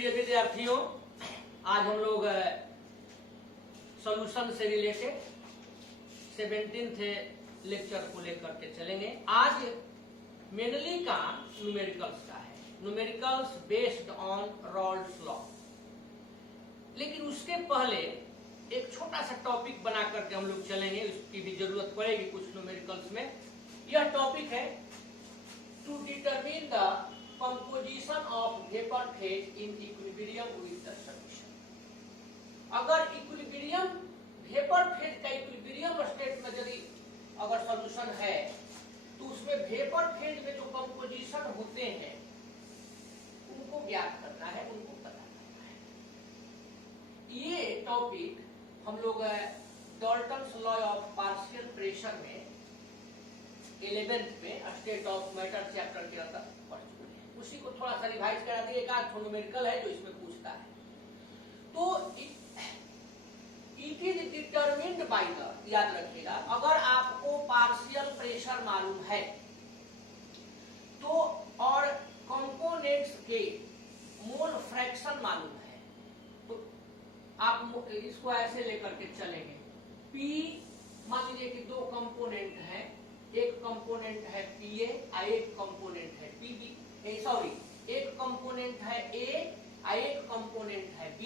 प्रिय विद्यार्थियों, आज हम लोग सॉल्यूशन से रिलेटेड 17th लेक्चर को लेकर के चलेंगे। आज मेनली काम न्यूमेरिकल्स का है, न्यूमेरिकल्स बेस्ड ऑन रॉल्ड्स लॉ। लेकिन उसके पहले एक छोटा सा टॉपिक बना करके हम लोग चलेंगे, उसकी भी जरूरत पड़ेगी कुछ न्यूमेरिकल्स में। यह टॉपिक है to determine the composition of vapour phase in equilibrium with the solution. अगर इक्विलिब्रियम वेपर फेज का इक्विलिब्रियम स्टेट में यदि अगर सॉल्यूशन है तो उसमें वेपर फेज में जो कंपोजिशन होते हैं उनको ज्ञात करना है, उनको पता करना है। ये टॉपिक हम लोग Dalton's law of partial pressure में 11th में स्टेट ऑफ मैटर चैप्टर के अंदर पढ़ चुके हैं। उसी को थोड़ा सा रिवाइज करा दिए। एक आध न्यूमेरिकल है जो इसमें पूछता है। तो it is determined by the, याद रखिएगा, अगर आपको पार्शियल प्रेशर मालूम है तो और कंपोनेंट्स के मोल फ्रैक्शन मालूम है तो आप इसको ऐसे लेकर के चलेंगे। P मान लीजिए कि दो कंपोनेंट है, एक कंपोनेंट है Pa और एक कंपोनेंट है Pb, सॉरी एक कंपोनेंट है A और एक कंपोनेंट है B।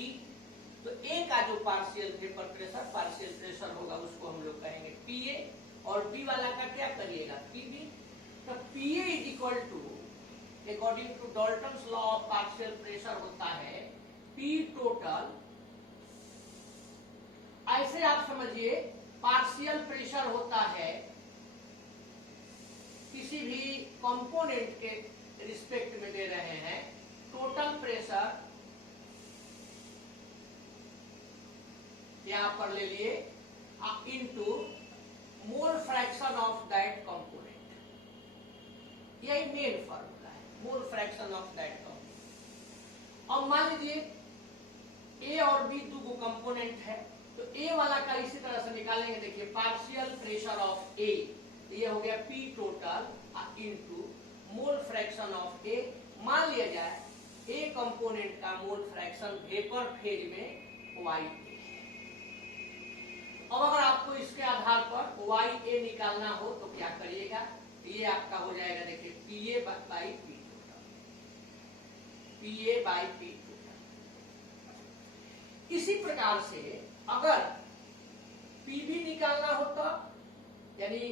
तो A का जो partial vapour pressure partial pressure होगा उसको हम लोग कहेंगे Pa और B वाला का क्या करिएगा Pb। तो Pa is equal to, according to Dalton's law of partial pressure होता है P टोटल। ऐसे आप समझिए पार्शियल प्रेशर होता है किसी भी कंपोनेंट के रिस्पेक्ट में दे रहे हैं, टोटल प्रेशर यहां पर ले लिए into mole fraction of that component. यही मेन फॉर्मूला है, मोल फ्रैक्शन ऑफ दैट कंपोनेंट। अब मान लीजिए A और B दो कंपोनेंट है तो A वाला का इसी तरह से निकालेंगे। देखिए पार्शियल प्रेशर ऑफ A, ये हो गया P total into mole fraction of A। मान लिया जाए A कंपोनेंट का मोल फ्रैक्शन वेपर फेज में YA है। अब अगर आपको इसके आधार पर YA निकालना हो तो क्या करिएगा, ये आपका हो जाएगा, देखिए PA by P total, PA by P total. इसी प्रकार से अगर PB निकालना हो तो यानी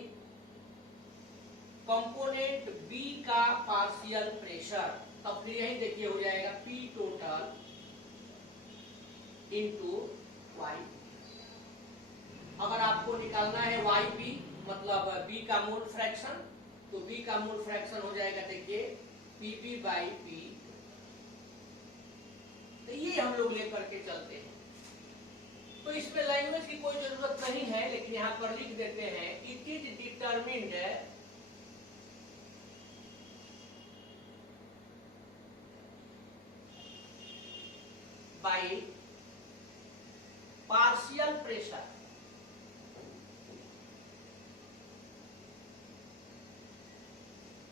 कंपोनेंट B का पार्शियल प्रेशर, तब फिर यही देखिए हो जाएगा P टोटल इंटू Y। अगर आपको निकालना है YB मतलब B का मोल फ्रैक्शन, तो B का मोल फ्रैक्शन हो जाएगा देखिए PB बाई P। तो ये हम लोग लेकर के चलते हैं। तो इसमें लैंग्वेज की कोई जरूरत नहीं है, लेकिन यहां पर लिख देते हैं it is determined by partial pressure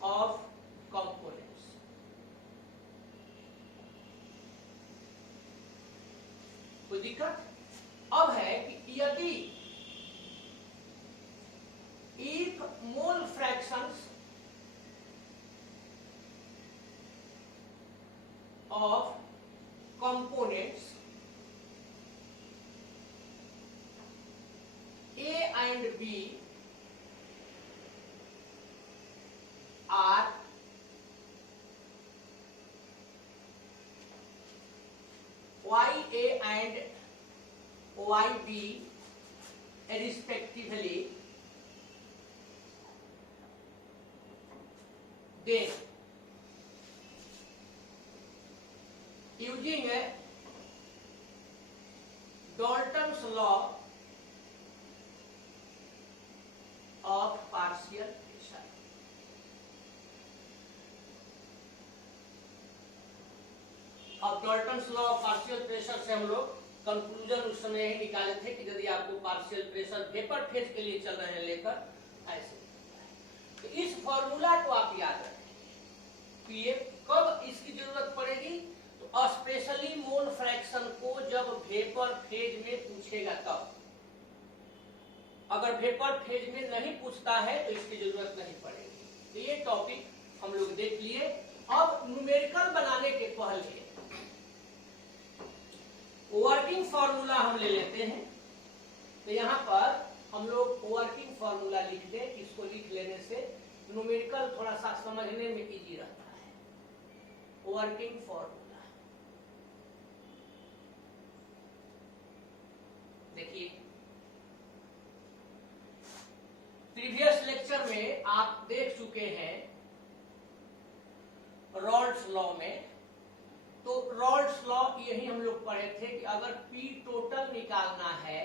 of components. कोई दिक्कत? अब है कि यदि एक mole fractions of components A and B are YA and YB respectively, then using Dalton's law of partial pressure, अब Dalton's law of partial pressure से हम लोग कंक्लूजन उस समय ही निकाले थे कि यदि आपको पार्शियल प्रेशर वेपर फेज के लिए चल रहे हैं लेकर ऐसे, तो इस फॉर्मूला को आप याद रखें। पीएफ कब इसकी जरूरत पड़ेगी, तो स्पेशली मोल फ्रैक्शन को जब वेपर फेज में पूछेगा तब, अगर वेपर फेज में नहीं पूछता है तो इसकी जरूरत नहीं पड़ेगी। तो ये टॉपिक हम लोग देख लिए। अब न्यूमेरिकल बनाने के पहले वर्किंग फॉर्मूला हम ले लेते हैं। तो यहाँ पर हम लोग वर्किंग फॉर्मूला लिख दें। इसको लिख लेने से न्यूमेरिकल थोड़ा सा समझने में इजी रहता है। वर्किंग फॉर्मूला देखिए, प्रीवियस लेक्चर में आप देख चुके हैं रॉल्ड्स लॉ में। तो रॉल्ड्स लॉ यही हम लोग पढ़े थे कि अगर P टोटल निकालना है,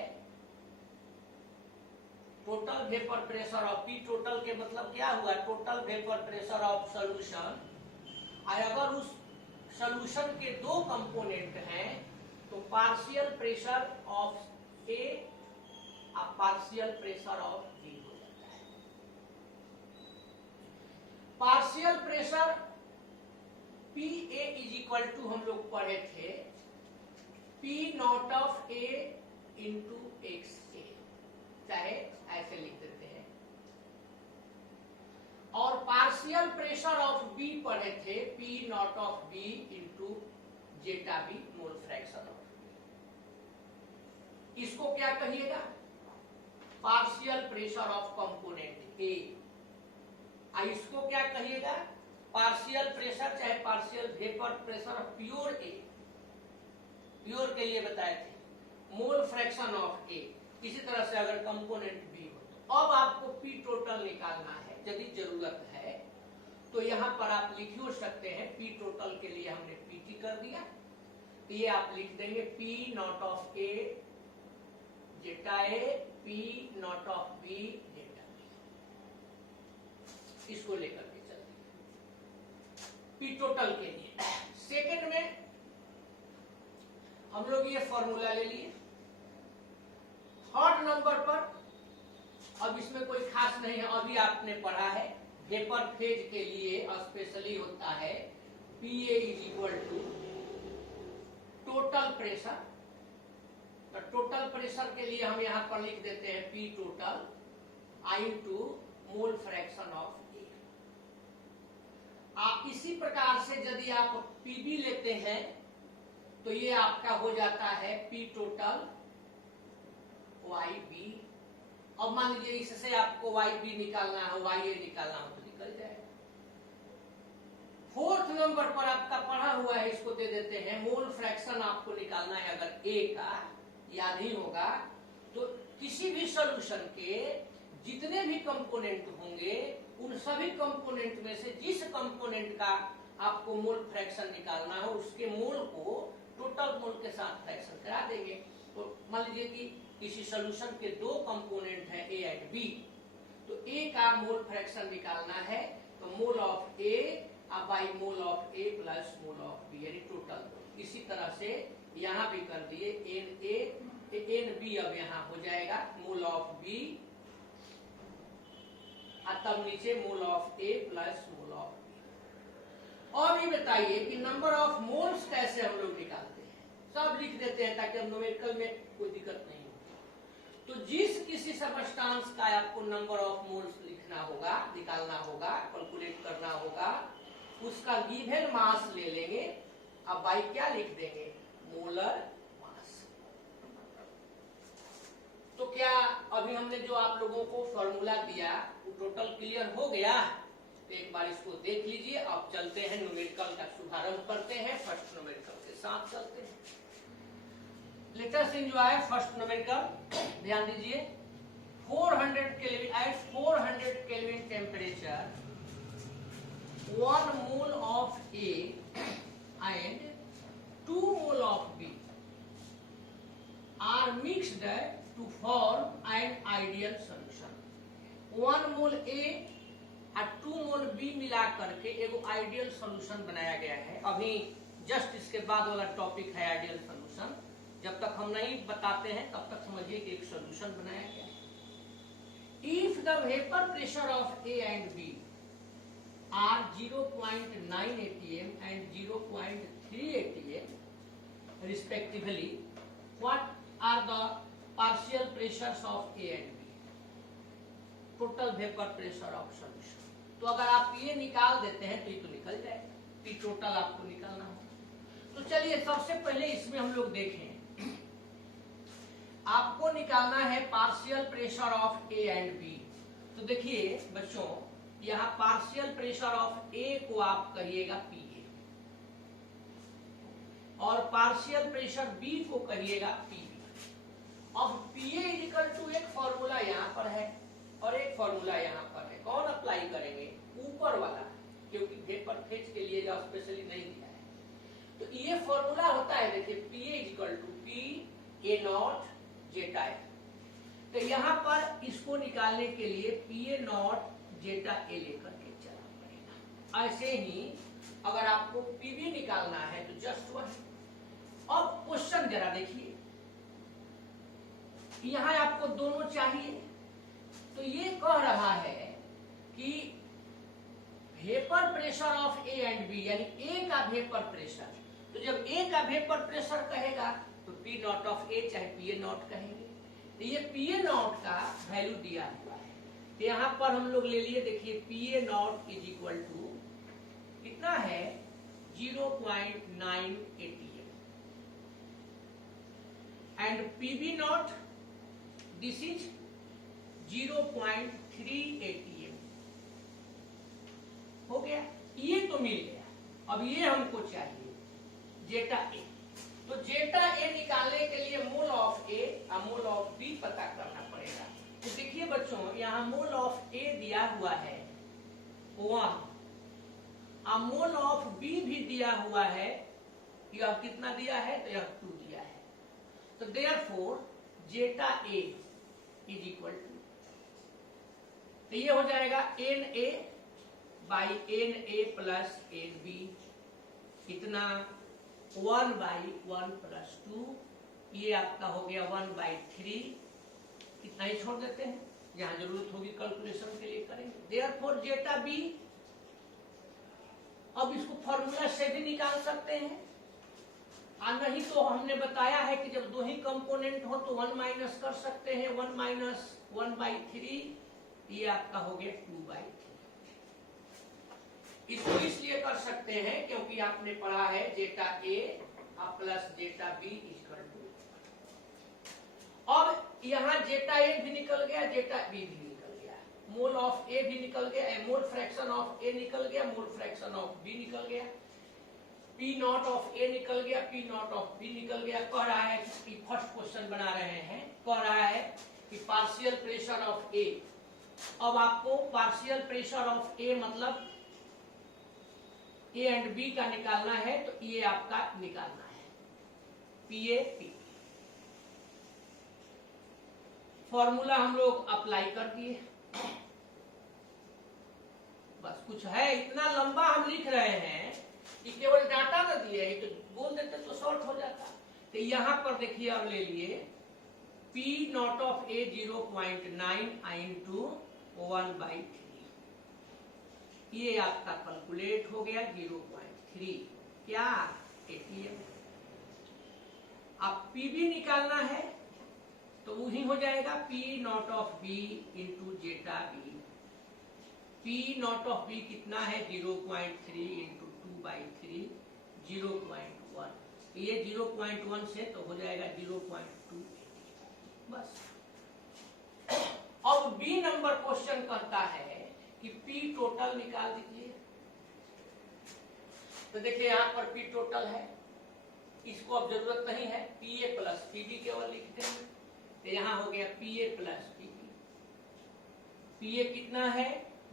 total vapour pressure of P total के मतलब क्या हुआ, total vapour pressure of solution. अगर उस सॉल्यूशन के दो कंपोनेंट हैं तो पार्शियल प्रेशर ऑफ A और पार्शियल प्रेशर ऑफ B हो जाता है। Partial pressure PA is equal to हम लोग पढ़े थे P not of A into XA, चाहे ऐसे लिख देते हैं। और पार्शियल प्रेशर ऑफ B पढ़े थे P not of B into zeta B mole fraction of. इसको क्या कहिएगा, partial pressure of component A। इसको क्या कहिएगा, पार्शियल प्रेशर चाहे partial vapour pressure of pure A। Pure के लिए बताए थे मोल फ्रैक्शन ऑफ A। इसी तरह से अगर कंपोनेंट B हो तो अब आपको P टोटल निकालना है यदि जरूरत है तो यहां पर आप लिख हो सकते हैं। P टोटल के लिए हमने PT कर दिया, तो ये आप लिख देंगे P not of A zeta A, P not of B zeta B। इसको लेकर के चलते हैं P टोटल के लिए। सेकंड में हम लोग ये फॉर्मूला ले लिए। थर्ड नंबर पर अब इसमें कोई खास नहीं है, अभी आपने पढ़ा है वेपर फेज के लिए स्पेशली होता है PA is equal to total pressure. तो टोटल प्रेशर के लिए हम यहां पर लिख देते हैं P total into mole fraction of A। आप इसी प्रकार से यदि आप PB लेते हैं तो ये आपका हो जाता है P टोटल YB। अब मान लीजिए इससे आपको YB निकालना है, YA निकालना हो तो निकल जाएगा। फोर्थ नंबर पर आपका पढ़ा हुआ है, इसको दे देते हैं मोल फ्रैक्शन आपको निकालना है। अगर A का याद ही होगा तो किसी भी सॉल्यूशन के जितने भी कंपोनेंट होंगे उन सभी कंपोनेंट में से जिस कंपोनेंट का आपको मोल फ्रैक्शन निकालना हो उसके मोल को टोटल मोल के साथ फ्रैक्शन करा देंगे। तो मान लीजिए कि किसी सॉल्यूशन के दो कंपोनेंट है A एंड B, तो A का मोल फ्रैक्शन निकालना है तो मोल of A by mole of A plus mole of B यानी टोटल मोल। इसी तरह से यहाँ भी कर दिए NB अब यहाँ हो जाएगा मोल ऑफ B और तब नीचे मोल of A plus mole of B। और ये बताइए कि नंबर ऑफ मोल्स कैसे हम लोग निकालते हैं, सब लिख देते हैं ताकि हम न्यूमेरिकल में कोई दिक्कत नहीं हो। तो जिस किसी सब्सटेंस का आपको नंबर ऑफ मोल्स लिखना होगा, निकालना होगा, कैलकुलेट करना होगा, उसका गिवन मास ले लेंगे। अब बाई क्या लिख देंगे, मोलर मास। तो क्या अभी हमने जो आप लोगों को फॉर्मूला दिया वो टोटल क्लियर हो गया? तो एक बार इसको देख लीजिए। अब चलते हैं न्यूमेरिकल का शुभारंभ करते हैं। फर्स्ट न्यूमेरिकल के साथ चलते हैं। Let us enjoy first numerical. ध्यान दीजिए 400 kelvin at 400 kelvin temperature 1 mole of A and 2 mole of B are mixed to form an ideal solution। 1 mole A और 2 मोल B मिला करके एक आइडियल सॉल्यूशन बनाया गया है। अभी जस्ट इसके बाद वाला टॉपिक है आइडियल सॉल्यूशन। जब तक हम नहीं बताते हैं तब तक समझिए कि एक सॉल्यूशन बनाया गया है। If the vapour pressure of A and B are 0.9 atm and 0.3 atm, respectively, what are the partial pressures of A and B? Total vapor pressure of solution. तो अगर आप ये निकाल देते हैं तो ये तो निकल जाएगा, P टोटल आपको निकालना होगा। तो चलिए सबसे पहले इसमें हम लोग देखें, आपको निकालना है partial pressure of A and B. तो देखिए बच्चों, यहाँ पार्शियल प्रेशर ऑफ ए को आप कहिएगा पी ए और पार्शियल प्रेशर बी को कहिएगा पी बी। अब पी ए इक्वल टू एक फॉर्मूला यहाँ पर है और एक फॉर्मूला यहाँ पर है। कौन अप्लाई करेंगे? ऊपर वाला, क्योंकि वेपर फेज के लिए जो स्पेशली नहीं दिया है। तो ये फॉर्मूला होता है, देखिए P A equal to P A naught zeta A. तो यहाँ पर इसको निकालने के लिए पी ए नॉट जेटा ए लेकर के चलना पड़ेगा। ऐसे ही अगर आपको पीबी निकालना है तो जस्ट वही। अब क्वेश्चन जरा देखिए, यहाँ आपको दोनों चाहिए, तो ये कह रहा है कि vapour pressure of A and B, यानी ए का वेपर प्रेशर। तो जब ए का वेपर प्रेशर कहेगा तो पी नॉट ऑफ ए चाहे पी ए नॉट कहेंगे। तो ये पी ए नॉट का वैल्यू दिया हुआ है, तो यहाँ पर हम लोग ले लिए, देखिए P A not is equal to कितना है 0.9 atm and PB not this is 0.3 atm। हो गया, ये तो मिल गया। अब ये हमको चाहिए जेटा ए। तो जेटा ए निकालने के लिए मोल ऑफ ए और मोल ऑफ बी पता करना पड़ेगा। तो देखिए बच्चों, यहाँ मोल ऑफ ए दिया हुआ है 1 और मोल ऑफ बी भी दिया हुआ है, यह कितना दिया है? तो यह 2 दिया है। तो therefore zeta A is equal to, तो ये हो जाएगा N A by N A plus N B, कितना 1 बाई 1 प्लस 2, ये आपका हो गया 1/3। कितना ही छोड़ देते हैं, जहां जरूरत होगी कैलकुलेशन के लिए करेंगे। देयरफॉर जेटा बी, अब इसको फॉर्मूला से भी निकाल सकते हैं, और नहीं तो हमने बताया है कि जब दो ही कंपोनेंट हो तो 1 माइनस कर सकते हैं, 1 माइनस 1/3, ये आपका हो गया 2/3। इसको इसलिए कर सकते हैं क्योंकि आपने पढ़ा है zeta A plus zeta B equal to. अब यहाँ जेटा ए भी निकल गया, जेटा बी भी निकल गया, मोल ऑफ ए भी निकल गया, मोल फ्रैक्शन ऑफ ए निकल गया, मोल फ्रैक्शन ऑफ बी निकल गया, पी नॉट ऑफ ए निकल गया, पी नॉट ऑफ बी निकल गया। कह रहा है कि फर्स्ट क्वेश्चन बना रहे हैं, कह रहा है कि पार्शियल प्रेशर ऑफ ए। अब आपको पार्शियल प्रेशर ऑफ ए मतलब ए एंड बी का निकालना है, तो ये आपका निकालना है पी ए पी। फॉर्मूला हम लोग अप्लाई कर दिए, बस कुछ है इतना लंबा हम लिख रहे हैं कि केवल डाटा न दिए तो बोल देते तो शॉर्ट हो जाता। तो यहां पर देखिए अब ले लिए P not of A 0.9 into 1/3, ये आपका कैलकुलेट हो गया 0.3 क्या एटीएम। अब पीबी निकालना है तो वही हो जाएगा P not of B into zeta B. P not of B कितना है 0.3 इंटू 2/3 0.1, ये 0.1 से तो हो जाएगा 0.2। बस। अब बी नंबर क्वेश्चन कहता है कि पी टोटल निकाल दीजिए। तो देखिए यहां पर पी टोटल है, इसको अब जरूरत नहीं है, पी ए प्लस पीबी केवल लिखते हैं। तो यहां हो गया P A plus PB. P A कितना है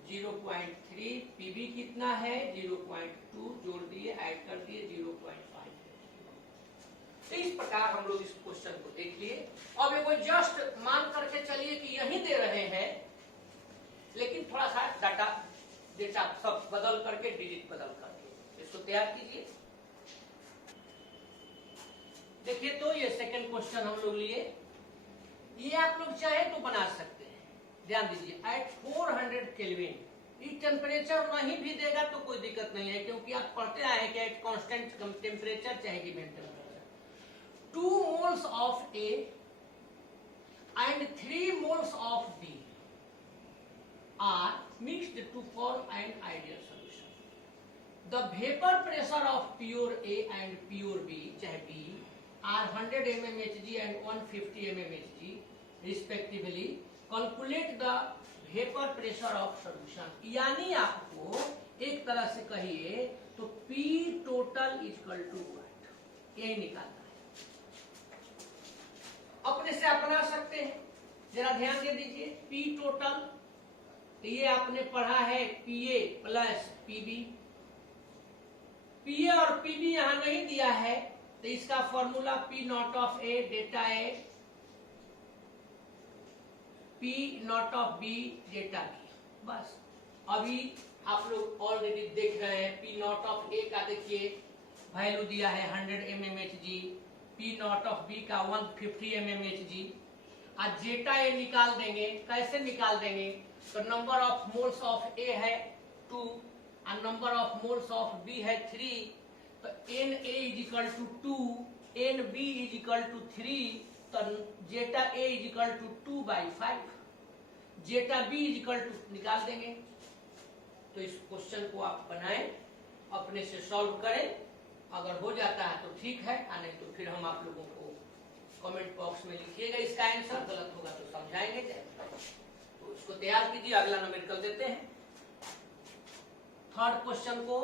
0.3, पीबी कितना है 0.2, जोड़ दिए, ऐड कर दिए 0.5। तो इस प्रकार हम लोग इस क्वेश्चन को देख लिए। अब एगो जस्ट मान करके चलिए कि यही दे रहे हैं, लेकिन थोड़ा सा डेटा सब बदल करके, डिजिट बदल करके इसको तैयार कीजिए। देखिए तो ये सेकंड क्वेश्चन हम लोग लिए, ये आप लोग चाहे तो बना सकते हैं। ध्यान दीजिए, एट 400 केल्विन ये टेम्परेचर नहीं भी देगा तो कोई दिक्कत नहीं है, क्योंकि आप पढ़ते आए कि एट कांस्टेंट टेम्परेचर चाहे given temperature. 2 moles of A and 3 moles of B are mixed to form an ideal solution. The vapor pressure of pure A and pure B, चाहे B, are 100 mmHg and 150 mmHg respectively. Calculate the vapor pressure of solution. यानी आपको एक तरह से कहिए तो P total equal to what, यही निकालना है। अपने से अपना सकते हैं, जरा ध्यान दे दीजिए। P टोटल तो ये आपने पढ़ा है PA प्लस PB। PA और PB यहां नहीं दिया है तो इसका formula P not of A data A, P not of B data B। बस अभी आप लोग ऑलरेडी देख रहे हैं P नॉट ऑफ A का देखिए वैल्यू दिया है 100 mmHg, P not of B का 150 mmHg। आज जेटा A निकाल देंगे, कैसे निकाल देंगे? तो number of moles of A है 2 और number of moles of B है 3, तो Na is equal to 2, Nb is equal to 3, तो zeta A is equal to 2/5, zeta B is equal to निकाल देंगे। तो इस क्वेश्चन को आप बनाएं, अपने से सॉल्व करें, अगर हो जाता है तो ठीक है, नहीं तो फिर हम आप लोगों को कमेंट बॉक्स में लिखिएगा इसका आंसर, गलत होगा तो समझाएंगे। तो इसको तैयार कीजिए, अगला न्यूमेरिकल देते हैं। थर्ड क्वेश्चन को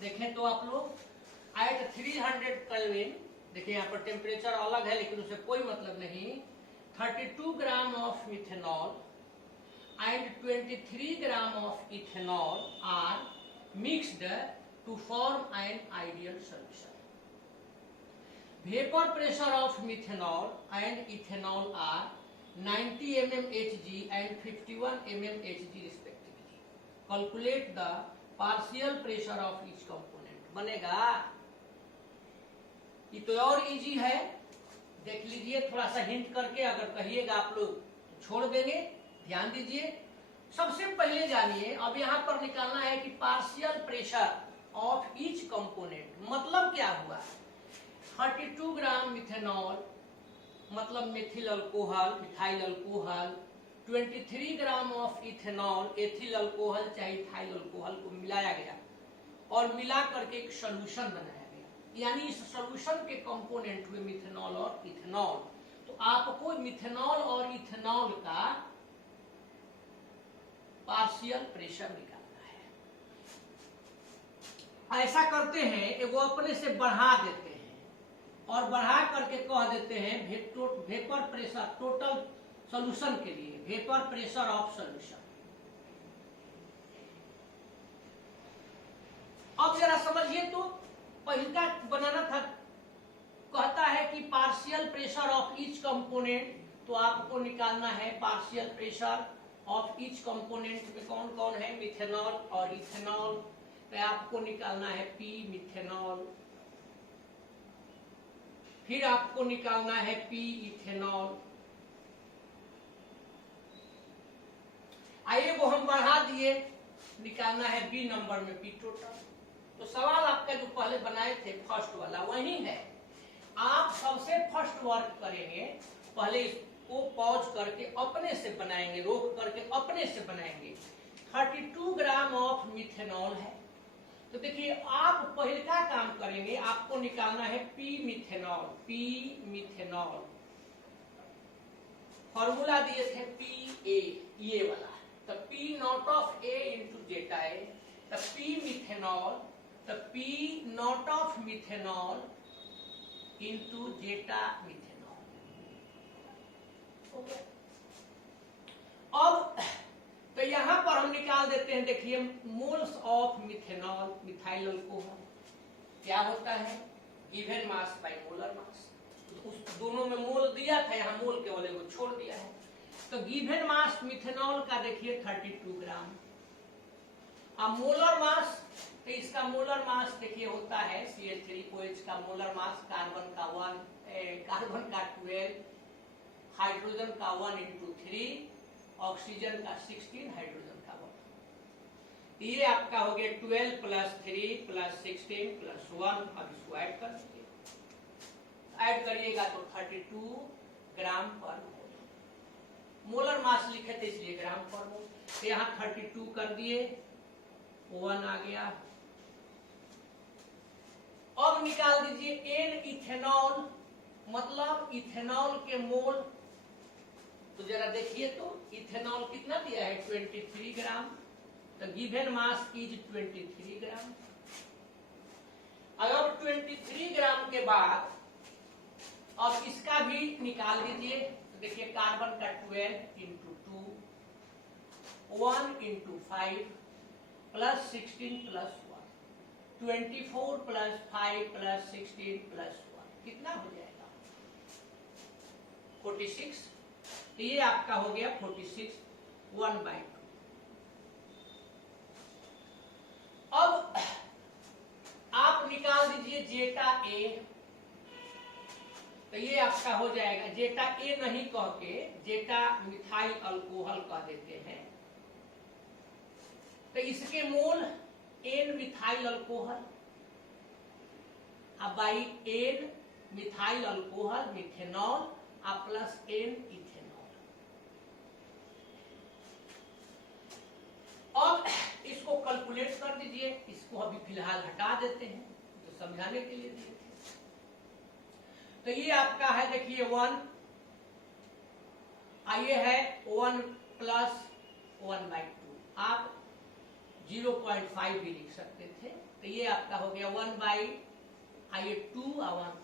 देखें तो आप लोग एट 300 केल्विन, देखिए यहाँ पर टेम्परेचर अलग है लेकिन उसे कोई मतलब नहीं, 32 gram of methanol and 23 gram of ethanol are mixed to form an ideal solution. Vapor pressure of methanol and ethanol are 90 mmHg and 51 mmHg respectively. Calculate the partial pressure of each component. बनेगा? ये तो और easy है, देख लीजिए थोड़ा सा hint करके, अगर कहिएगा आप लोग छोड़ देंगे। ध्यान दीजिए, सबसे पहले जानिए, अब यहां पर निकालना है कि partial pressure of each component, मतलब क्या हुआ? 32 ग्राम मिथेनॉल मतलब methyl alcohol, methyl alcohol, 23 gram of ethanol, ethyl alcohol चाहे इथाइल अल्कोहल को मिलाया गया और मिला करके एक सोल्यूशन बनाया गया। यानी इस सोल्यूशन के कंपोनेंट हुए मिथेनॉल और इथेनॉल। तो आपको मिथेनॉल और इथेनॉल का पार्शियल प्रेशर निकालना है। ऐसा करते हैं, वो अपने से बढ़ा देते हैं और बढ़ा करके कह देते हैं वेपर प्रेशर टोटल सॉल्यूशन के लिए, वेपर प्रेशर ऑफ सॉल्यूशन। अब जरा समझिए तो, पहला बनाना था, कहता है कि partial pressure of each component, तो आपको निकालना है partial pressure of each component में कौन कौन है, मिथेनॉल और इथेनॉल। तो आपको निकालना है P मिथेनॉल, फिर आपको निकालना है P इथेनॉल। आइए वो हम बढ़ा दिए, निकालना है B नंबर में P टोटल। तो सवाल आपका जो पहले बनाए थे फर्स्ट वाला वही है। आप सबसे फर्स्ट वर्क करेंगे, पहले को पॉज करके अपने से बनाएंगे, रोक करके अपने से बनाएंगे। 32 ग्राम ऑफ मिथेनॉल है, तो देखिए आप पहले का काम करेंगे, आपको निकालना है P methanol. P methanol formula दिए थे PA, ये वाला, तो P not of A into zeta A, तो P मिथेनॉल, तो P not of methanol into zeta methanol. अब तो यहां पर हम निकाल देते हैं, देखिए moles of methanol, methyl alcohol क्या होता है, given mass by molar mass. तो उस दोनों में मोल दिया था, यहाँ मोल केवल को छोड़ दिया है। तो गिवन मास मिथेनॉल का देखिए 32 ग्राम। अब मोलर मास, तो इसका मोलर मास देखिए होता है Cl3OH का मोलर मास, कार्बन का 1, कार्बन का 12, हाइड्रोजन का 1 इंटू 3, ऑक्सीजन का 16, हाइड्रोजन का 1। ये आपका हो गया 12 प्लस 3 प्लस 16 प्लस 1। अब इसको ऐड कर दीजिए, ऐड करिएगा तो 32 ग्राम पर मोल। मोलर मास लिखे थे इसलिए ग्राम पर मोल, तो यहाँ 32 कर दिए, 1 आ गया। अब निकाल दीजिए एन इथेनॉल, मतलब इथेनॉल के मोल। तो जरा देखिए तो इथेनॉल कितना दिया है, 23 ग्राम। तो गिवन मास इज 23 ग्राम। अगर 23 ग्राम के बाद अब इसका भी निकाल दीजिए, तो देखिए कार्बन का 12 into 2, 1 into 5 plus 16 plus 1, 24 plus 5 plus 16 plus 1 कितना हो जाएगा, 46। तो ये आपका हो गया 46, 1/2। अब आप निकाल दीजिए जेटा ए, तो ये आपका हो जाएगा, जेटा ए नहीं कह के जेटा मिथाइल अल्कोहल कह देते हैं। तो इसके मोल एन मिथाइल अल्कोहल, अब by N methyl alcohol methanol और प्लस एन इथेनॉल। अब इसको कैलकुलेट कर दीजिए, इसको अभी फिलहाल हटा देते हैं तो समझाने के लिए दिए थे। तो ये आपका है देखिए 1, ये है 1 प्लस 1/2, आप 0.5 भी लिख सकते थे। तो ये आपका हो गया 1/2 और 1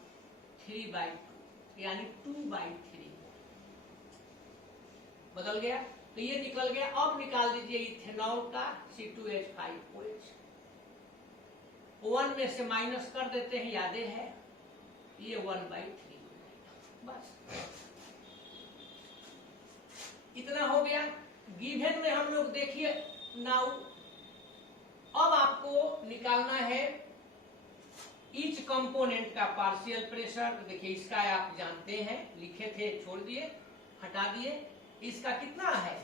3/2, यानी 2/3 बदल गया। तो ये निकल गया। अब निकाल दीजिए इथेनॉल का C2H5OH, 1 में से माइनस कर देते हैं, यादें है, ये 1/3 बस इतना हो गया। गिवन में हम लोग देखिए नाउ, अब आपको निकालना है ईच कंपोनेंट का पार्शियल प्रेशर। तो देखिए इसका आप जानते हैं, लिखे थे, छोड़ दिए, हटा दिए। इसका कितना है,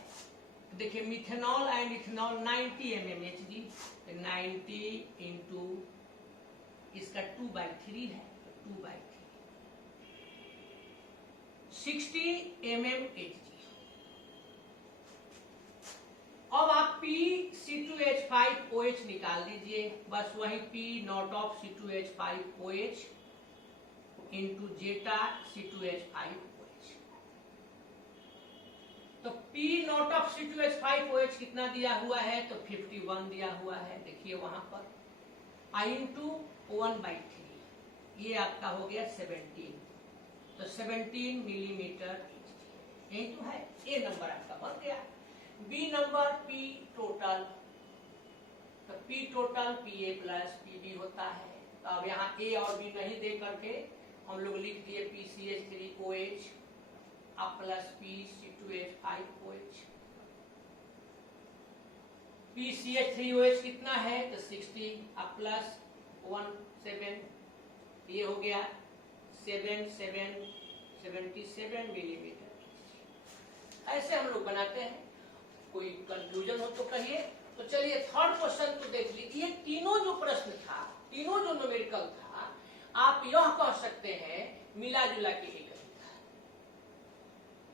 तो देखिए methanol and ethanol 90 mmHg, 90 into इसका 2/3 है, 2/3 60 mmHg। अब आप P(C2H5OH) निकाल दीजिए, बस वही P(N)(C2H5OH) इंटू जेटा C2H5OH। तो P(N)(C2H5OH) कितना दिया हुआ है, तो 51 दिया हुआ है, देखिए वहां पर, इंटू 1/3, ये आपका हो गया 17, तो 17 मिलीमीटर। यही तो है, ये नंबर आपका बन गया। बी नंबर P टोटल, तो P total Pa plus Pb होता है। तो अब यहाँ A और B नहीं दे करके हम लोग लिख दिए PCH3OH अब प्लस PC2H5OH। PCH3OH कितना है, तो 60 अब प्लस 17, ये हो गया 77 मिलीमीटर। ऐसे हम लोग बनाते हैं। कोई कंफ्यूजन हो तो कहिए। तो चलिए थर्ड क्वेश्चन को देख लीजिए। ये तीनों जो प्रश्न था, तीनों जो न्यूमेरिकल था, आप यह कह सकते हैं मिला जुला के एक ही था।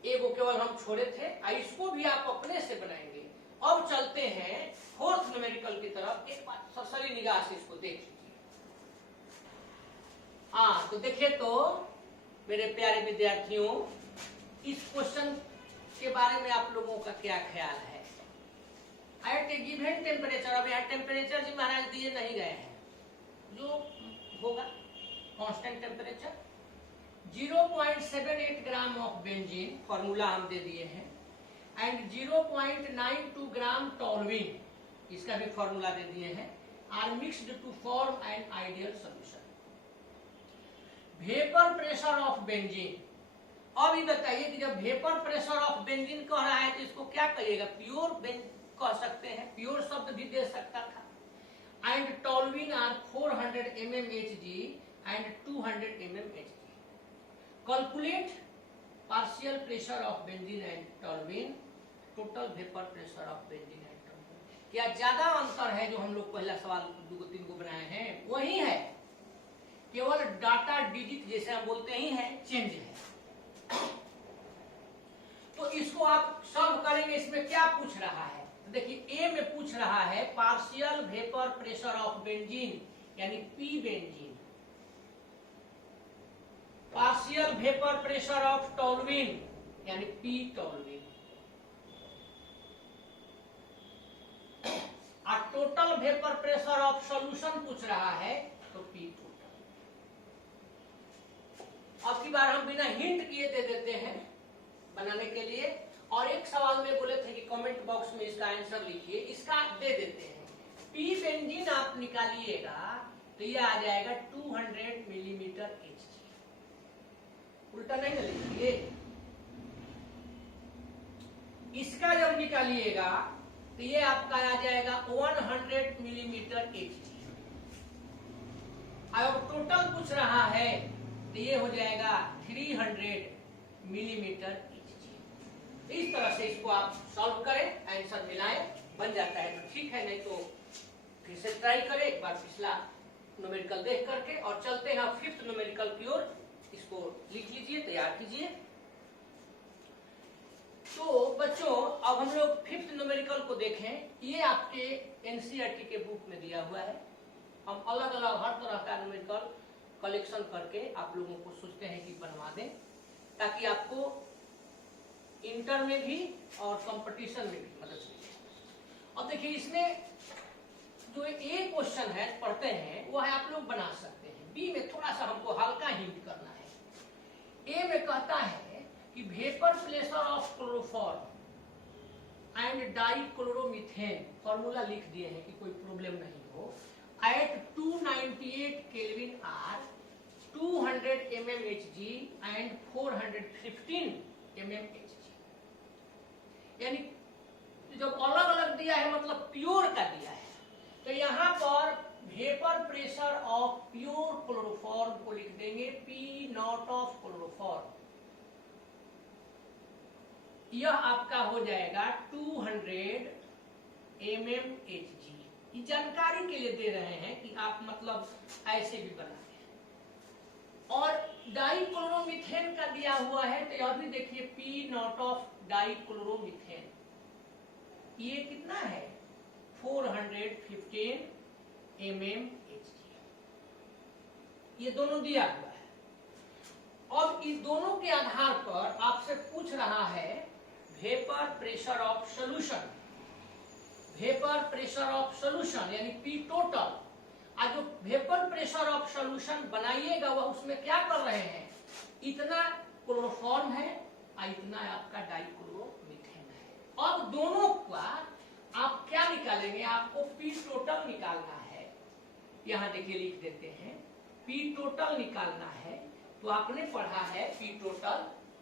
एगो केवल हम छोड़े थे, इसको भी आप अपने से बनाएंगे। अब चलते हैं फोर्थ न्यूमेरिकल की तरफ। एक बार सरसरी निगाह से इसको देख लीजिए। तो देखिए तो मेरे प्यारे विद्यार्थियों, इस क्वेश्चन के बारे में आप लोगों का क्या ख्याल है। एट ए गिवन टेम्परेचर, अब यहाँ टेम्परेचर जी महाराज दिए नहीं गए हैं, जो होगा constant temperature, 0.78 gram of benzene, formula हम दे दिए हैं, एंड 0.92 ग्राम टॉल्यूइन, इसका भी फॉर्मूला दे दिए हैं, are mixed to form an ideal solution. Vapour pressure of benzene. अब ये बताइए कि जब वेपर प्रेशर ऑफ बेंजीन कह रहा है तो इसको क्या कहिएगा, प्योर कह सकते हैं, प्योर शब्द भी दे सकता था। And toluene are 400 mmHg and 200 mmHg। Calculate partial pressure of benzene and toluene, total vapour pressure of benzene and toluene. क्या ज्यादा अंतर है जो हम लोग पहला सवाल 2-3 को बनाए हैं, वही है, केवल डाटा डिजिट जैसे हम बोलते ही हैं चेंज है। तो इसको आप सॉल्व करेंगे। इसमें क्या पूछ रहा है, तो देखिए ए में पूछ रहा है partial vapour pressure of benzene यानी P benzene, partial vapour pressure of toluene यानी पी टोल्यूइन, और total vapour pressure of solution पूछ रहा है तो पी टोटल। अब की बार हम बिना हिंट किए दे देते हैं बनाने के लिए। और एक सवाल में बोले थे कि कमेंट बॉक्स में इसका आंसर लिखिए, इसका दे देते हैं। पी बेंजीन आप निकालिएगा तो ये आ जाएगा 200 मिलीमीटर Hg। उल्टा नहीं ना लिखिए। इसका जब निकालिएगा तो ये आपका आ जाएगा 100 मिलीमीटर Hg। अब टोटल पूछ रहा है तो ये हो जाएगा 300 मिलीमीटर Hg। इस तरह से इसको आप सॉल्व करें, आंसर मिलाएं, बन जाता है तो ठीक है, नहीं तो फिर से ट्राई करें एक बार पिछला न्यूमेरिकल देख करके। और चलते हैं फिफ्थ न्यूमेरिकल की ओर। इसको लिख लीजिए, तैयार कीजिए। तो बच्चों अब हम लोग फिफ्थ न्यूमेरिकल को देखें। ये आपके एनसीईआरटी के बुक में दिया हुआ है। हम अलग अलग हर तरह का न्यूमेरिकल कलेक्शन करके आप लोगों को सोचते हैं कि बनवा दें, ताकि आपको इंटर में भी और कंपटीशन में भी मदद मिले। अब देखिए इसमें जो ए क्वेश्चन है पढ़ते हैं वो है आप लोग बना सकते हैं। बी में थोड़ा सा हमको हल्का हिंट करना है। ए में कहता है कि vapour pressure of chloroform and dichloromethane, formula लिख दिए हैं कि कोई प्रॉब्लम नहीं हो, at 298 kelvin are 200 mmHg and 415 mmHg। यानी जब अलग अलग दिया है मतलब प्योर का दिया है, तो यहां पर vapour pressure of pure chloroform को लिख देंगे पी नॉट ऑफ क्लोरोफॉर्म। यह आपका हो जाएगा 200 mmHg। ये जानकारी के लिए दे रहे हैं कि आप मतलब ऐसे भी बना दें। और डाइक्लोरोमीथेन का दिया हुआ है तो यह भी देखिए पी नॉट ऑफ डाइक्लोरोमीथेन, ये कितना है 415 mmHg। ये दोनों दिया हुआ है। अब इस दोनों के आधार पर आपसे पूछ रहा है vapour pressure of solution, vapour pressure of solution यानी पी टोटल। आज जो वेपर प्रेशर ऑफ सॉल्यूशन बनाइएगा वह उसमें क्या कर रहे हैं, इतना क्लोरोफॉर्म है और इतना आपका डाइक्लोरोमीथेन है। अब दोनों का आप क्या निकालेंगे, आपको पी टोटल निकालना है। यहां देखिए लिख देते हैं पी टोटल निकालना है। तो आपने पढ़ा है P total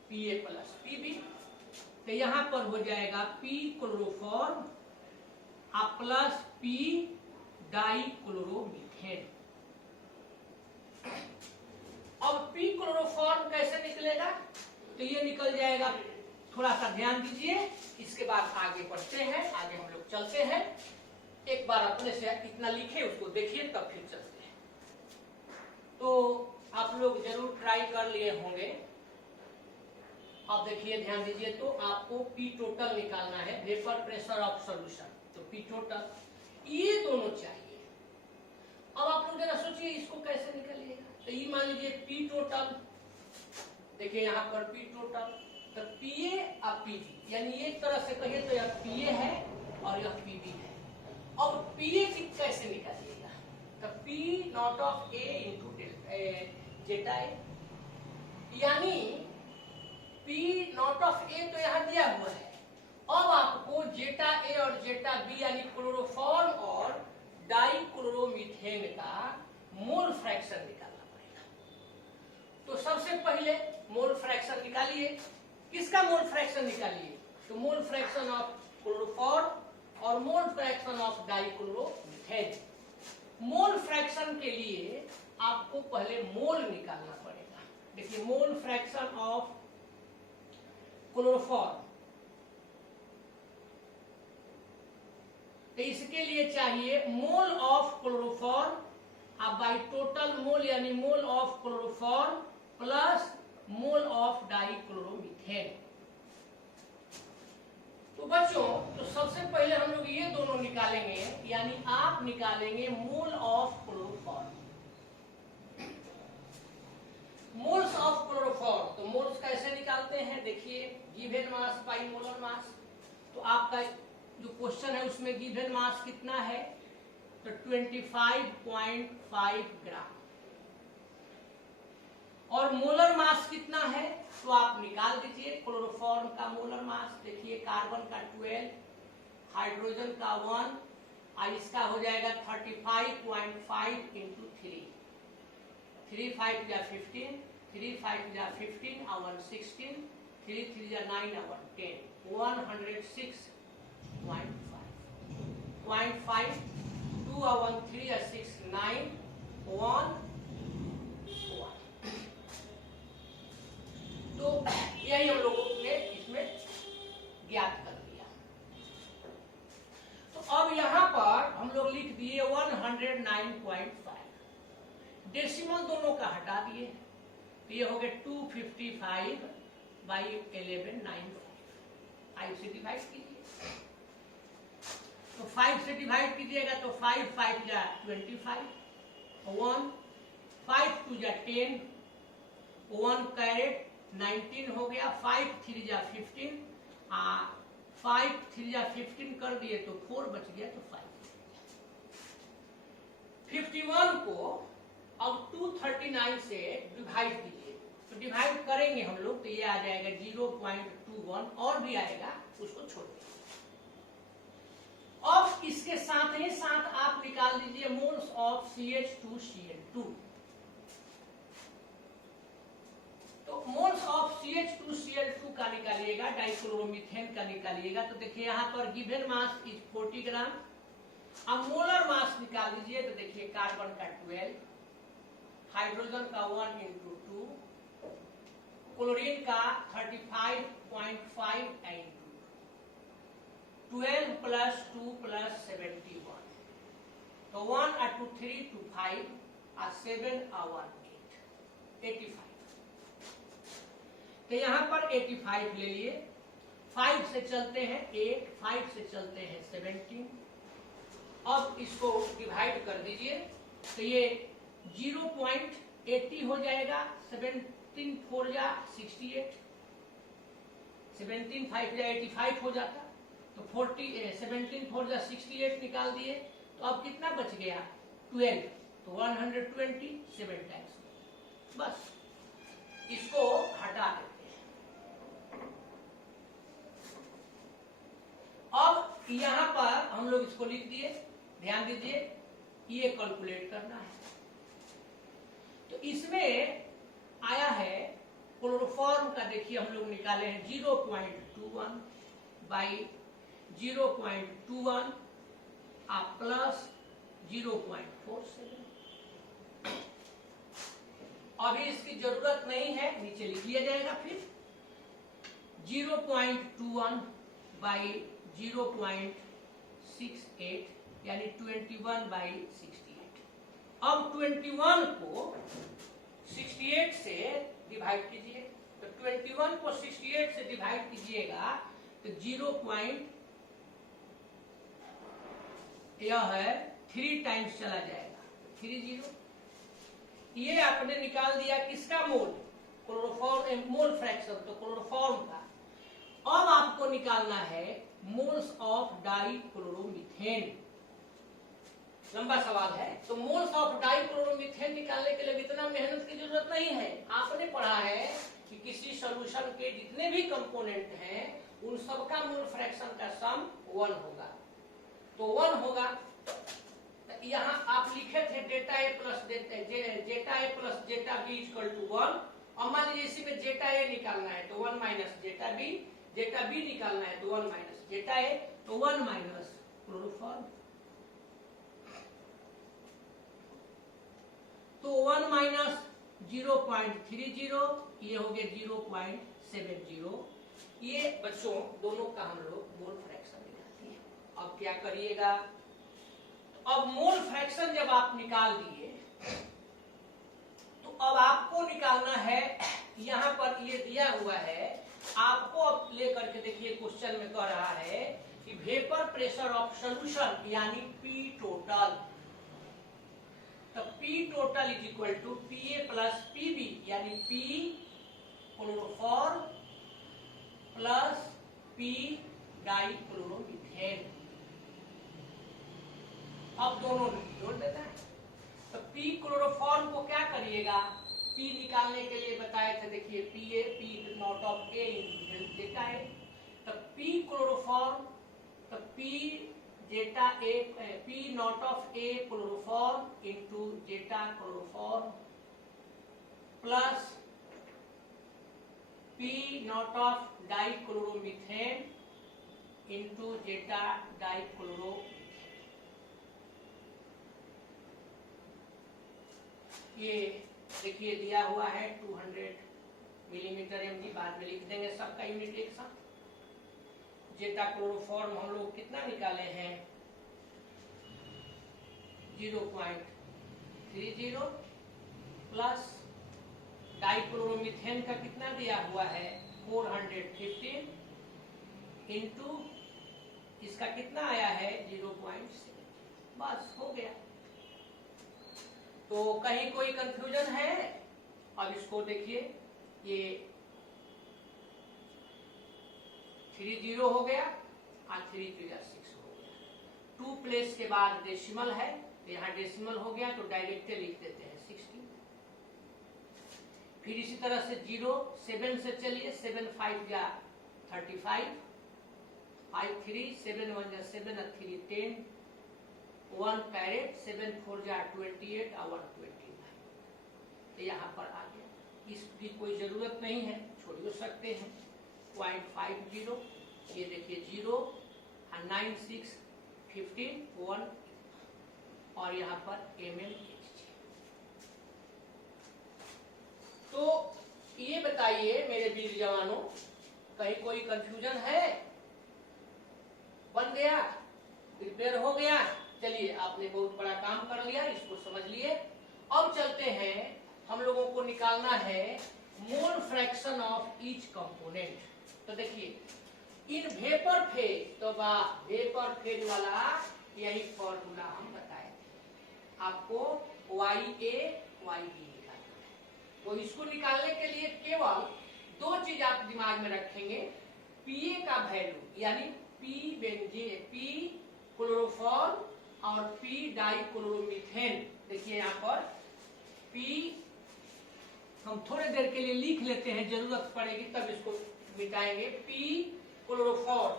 P A plus P B, तो यहां पर हो जाएगा P chloroform plus P dichloromethane. अब पी क्लोरोफॉर्म कैसे निकलेगा, तो ये निकल जाएगा, थोड़ा सा ध्यान दीजिए, इसके बाद आगे बढ़ते हैं, आगे हम लोग चलते हैं। एक बार अपने से इतना लिखे उसको देखिए तब फिर चलते हैं। तो आप लोग जरूर ट्राई कर लिए होंगे। अब देखिए ध्यान दीजिए, तो आपको पी टोटल निकालना है, वेपर प्रेशर ऑफ सॉल्यूशन, तो पी टोटल ये दोनों चाहिए। अब आप लोग जरा सोचिए इसको कैसे निकालिएगा। तो ये मान लीजिए पी टोटल, देखिए यहाँ पर पी टोटल, तो पीए और पीबी, यानी एक तरह से कहिए तो यह पीए है और यह पीबी है। अब पीए की कैसे निकालिएगा, तो P not of A into zeta A, यानी पी नॉट ऑफ ए तो यहाँ दिया हुआ है। अब आपको जेटा ए और जेटा बी यानी क्लोरोफॉर्म और डाइक्लोरोमीथेन का मोल फ्रैक्शन निकालना पड़ेगा। तो सबसे पहले मोल फ्रैक्शन निकालिए। किसका मोल फ्रैक्शन निकालिए, तो मोल फ्रैक्शन ऑफ क्लोरोफॉर्म और मोल fraction of dichloromethane. Mole fraction के लिए आपको पहले मोल निकालना पड़ेगा। देखिए मोल फ्रैक्शन ऑफ क्लोरोफॉर्म, तो इसके लिए चाहिए मोल ऑफ क्लोरोफॉर्म अब बाई टोटल मोल यानी mole of chloroform plus mole of dichloromethane. तो बच्चों, तो सबसे पहले हम लोग ये दोनों निकालेंगे, यानी आप निकालेंगे mole of chloroform, moles of chloroform. तो मोल्स कैसे निकालते हैं, देखिए given mass by molar mass. तो आपका जो क्वेश्चन है उसमें गिवन मास कितना है, तो 25.5 ग्राम, और मोलर मास कितना है तो आप निकाल दीजिए क्लोरोफॉर्म का मोलर मास। देखिए कार्बन का 12, हाइड्रोजन का 1, और इसका हो जाएगा 35.5 इंटू 3, 3 5 या 15, 3 5 या 15, और 1 16, 3 3 या 9, और 10, 106.5, 2 और 1 3 या 6 9, 1 1। तो यही हम लोगों ने इसमें ज्ञात कर दिया। तो अब यहां पर हम लोग लिख दिए 109.5, डेसिमल दोनों का हटा दिए, तो ये हो गए 255 बाई 1195। 5 से डिवाइड कीजिए, तो 5 से डिवाइड कीजिएगा तो 5 5 या 25, 1 5 2 या 10, 1 कैरेट 19 हो गया, 5 3 या 15, 5 3 या 15 कर दिए तो 4 बच गया, तो 5। 51 को अब 239 से डिवाइड कीजिए, तो डिवाइड करेंगे हम लोग तो ये आ जाएगा 0.21, और भी आएगा, उसको छोड़ दीजिए। अब इसके साथ ही साथ आप निकाल दीजिए मोल्स ऑफ CH2Cl2। तो मोल्स ऑफ CH2Cl2 का निकालिएगा, डाइक्लोरोमीथेन का निकालिएगा। तो देखिए यहाँ पर गिवन मास इज 40 ग्राम। अब मोलर मास निकाल दीजिए, तो देखिए कार्बन का 12, हाइड्रोजन का 1 इंटू 2, क्लोरीन का 35.5 इंटू 12 प्लस 2 प्लस 71, तो 1 और 2 3 2 5 और 7 और 1 8, 85। तो यहां पर 85 ले लिए, 5 से चलते हैं 8, 5 से चलते हैं 17। अब इसको डिवाइड कर दीजिए, तो ये 0.80 हो जाएगा, 17 4 या 68, 17 5 या 85 हो जाता, तो 17 4 या 68 निकाल दिए। तो अब कितना बच गया 12, तो 120 7 टाइम्स, बस इसको हटा देते हैं। अब यहां पर हम लोग इसको लिख दिए, ध्यान दीजिए ये कैलकुलेट करना है। तो इसमें आया है क्लोरोफॉर्म का, देखिए हम लोग निकाले हैं 0.21 बाई 0.21 प्लस 0.47। अभी इसकी जरूरत नहीं है, नीचे लिख लिया जाएगा। फिर 0.21 बाई 0.68 यानी 21 बाई 68। अब 21 को 68 से डिवाइड कीजिए, तो 21 को 68 से डिवाइड कीजिएगा तो 0. यह है 3 टाइम्स चला जाएगा, 30। ये आपने निकाल दिया किसका मोल, क्लोरोफॉर्म मोल फ्रैक्शन, तो क्लोरोफॉर्म का। अब आपको निकालना है मोल्स ऑफ डाइक्लोरोमीथेन। लंबा सवाल है, तो मोल्स ऑफ डाइक्लोरोमीथेन निकालने के लिए इतना मेहनत की जरूरत नहीं है। आपने पढ़ा है कि किसी सॉल्यूशन के जितने भी कंपोनेंट हैं उन सबका मोल फ्रैक्शन का सम 1 होगा, तो 1 होगा। यहाँ आप लिखे थे data A plus data B equal to 1, और मान लीजिए इसी में डेटा ए निकालना है तो 1 माइनस डेटा बी निकालना है तो 1 माइनस डेटा ए, तो 1 माइनस क्लोरोफॉर्म, तो 1 माइनस 0.30, ये हो गया 0.70। ये बच्चों दोनों का हम लोग मोल फ्रैक्शन निकालते हैं। अब क्या करिएगा, अब मोल फ्रैक्शन जब आप निकाल दिए तो अब आपको निकालना है, यहां पर ये दिया हुआ है, आपको अब लेकर के देखिए क्वेश्चन में कह रहा है कि वेपर प्रेशर ऑफ सॉल्यूशन यानी पी टोटल, तो P total is equal to P A plus P B यानी P chloroform plus P dichloromethane. अब दोनों जोड़ देना है, तो पी क्लोरोफॉर्म को क्या करिएगा, पी निकालने के लिए बताए थे, देखिए P A P not of A data है, तो पी क्लोरोफॉर्म, तो P zeta A P not of A chloroform into zeta chloroform plus P not of dichloromethane into zeta dichloro. ये देखिए दिया हुआ है 200 मिलीमीटर mg, बाद में लिख देंगे सबका यूनिट एक साथ। जेटा क्लोरोफॉर्म हम लोग कितना निकाले हैं 0.30 प्लस डाइक्लोरोमीथेन का कितना दिया हुआ है 415 इंटू इसका कितना आया है 0.7, बस हो गया। तो कहीं कोई कंफ्यूजन है? अब इसको देखिए, ये 30 हो गया और 3 6 हो गया, 2 प्लेस के बाद डेसिमल है, तो यहाँ डेसिमल हो गया तो डायरेक्ट लिख देते हैं 60। फिर इसी तरह से 0 7 से चलिए, 7 5 या 35, 5 3 7 1 या 7 और 3 10, 1 कैरेट, 7 4 जा 28 और 1 29, तो यहाँ पर आ गया। इसकी कोई जरूरत नहीं है, छोड़ सकते हैं। 0.50, ये देखिए 0 और 9 6 15 1 और यहाँ पर mmHg। तो ये बताइए मेरे वीर जवानों, कहीं कोई कंफ्यूजन है? बन गया, प्रिपेयर हो गया? चलिए, आपने बहुत बड़ा काम कर लिया, इसको समझ लिए। अब चलते हैं, हम लोगों को निकालना है मोल फ्रैक्शन ऑफ ईच कंपोनेंट। तो देखिए इन वेपर फेज, तो वेपर फेज वाला यही फॉर्मूला हम बताए थे आपको, YA YB निकालना है। तो इसको निकालने के लिए केवल 2 चीज आप दिमाग में रखेंगे, PA का वैल्यू यानी P बेंजीन, P क्लोरोफॉर्म और P डाइक्लोरोमीथेन। देखिए यहाँ पर P हम थोड़ी देर के लिए लिख लेते हैं, जरूरत पड़ेगी तब इसको मिटाएंगे। P क्लोरोफॉर्म,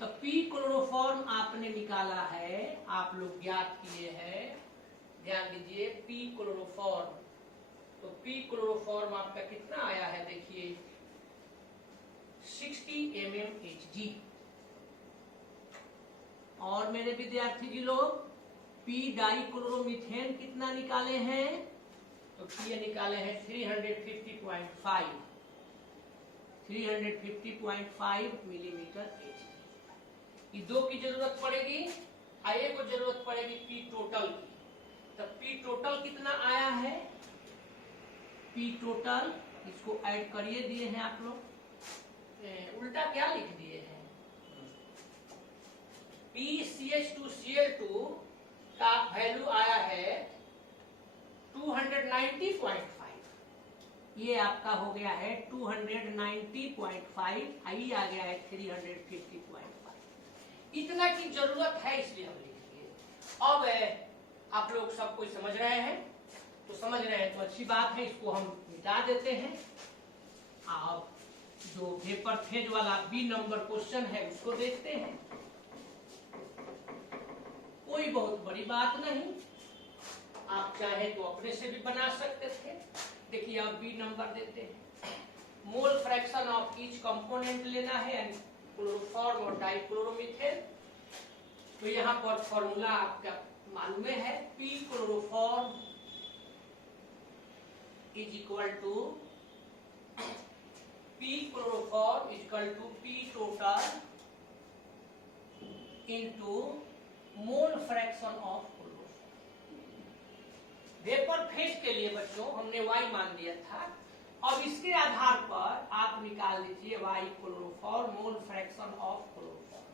तो P क्लोरोफॉर्म आपने निकाला है, आप लोग ज्ञात किए हैं, ध्यान दीजिए। P क्लोरोफॉर्म, तो P क्लोरोफॉर्म आपका कितना आया है, देखिए 60 mmHg। और मेरे विद्यार्थी जी लोग P डाइक्लोरोमीथेन कितना निकाले हैं, तो P निकाले हैं 350.5 मिलीमीटर Hg। ये 2 की जरूरत पड़ेगी, आए को जरूरत पड़ेगी P टोटल की। तो P टोटल कितना आया है, P टोटल इसको ऐड करिए, दिए हैं आप लोग, उल्टा क्या लिख दिए हैं, PCH2Cl2 का वैल्यू आया है 290.5, ये आपका हो गया है 290.5, आई आ गया है 350.5। इतना की जरूरत है, इसलिए हम लिख दिए। अब आप लोग सब कोई समझ रहे हैं, तो समझ रहे हैं तो अच्छी बात है, इसको हम मिटा देते हैं। अब जो वेपर फेज वाला B नंबर क्वेश्चन है उसको देखते हैं। कोई बहुत बड़ी बात नहीं, आप चाहे तो अपने से भी बना सकते थे। देखिए अब B नंबर देते हैं, मोल फ्रैक्शन ऑफ ईच कंपोनेंट लेना है, यानी क्लोरोफॉर्म और डाइक्लोरोमीथेन। तो यहाँ पर फॉर्मूला आपका मालूम है, P chloroform is equal to P chloroform is equal to P total into mole fraction of chloroform. Vapour phase के लिए बच्चों हमने y मान लिया था। अब इसके आधार पर आप निकाल लीजिए y chloroform mole fraction of chloroform.